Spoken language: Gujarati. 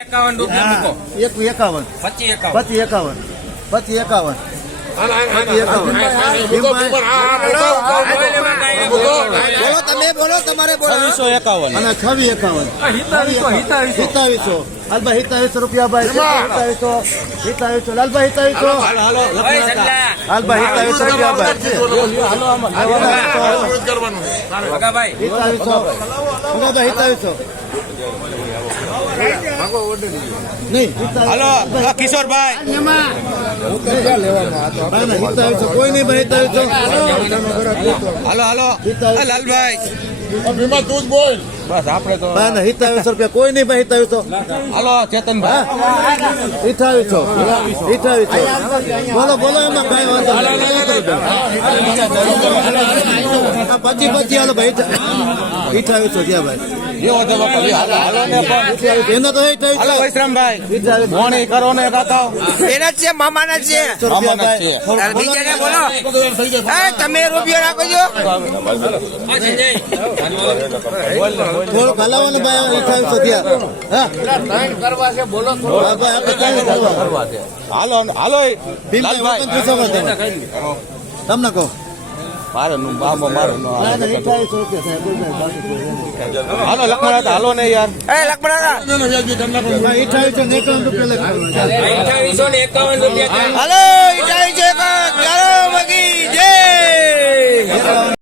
₹51 મૂકો. 51 25 51 બોલો તમે બોલો તમારે બોલો 2651 અને 2751 હાલભાઈ 2700 રૂપિયા ભાઈ 2700 લાલભાઈ 2700 હાલો હાલભાઈ 2700 રૂપિયા ભાઈ ભગાભાઈ 2700 નહીં હાલો કિશોરભાઈ કોઈ નહીં ભાઈ 2700 હાલો લાલભાઈ બસ આપણે તો 2700 રૂપિયા કોઈ નહીં ભાઈ 2700 હાલો ચેતનભાઈ 2800 બોલો એમાં કઈ વાંધો નહીં 25 હાલો ભાઈ 2800 થયા ભાઈ જેવો તો બાપા હાલો ને પણ એનો તો હાલો વૈશ્રામભાઈ મોણી કરો ને કાકા એના જ છે મામાના જ છે મામાના છે બીજાને બોલો તમે રૂપિયો રાખો છો થોડું હલાવવાનું ભાઈ 2800 થયા હાલો લાલભાઈ તમને કહો મારે મારું 2800 રૂપિયા હાલો લખણા હાલો ને યાર લખમણા 2851 રૂપિયા ₹2851 હાલો 2851 કરો મગી જય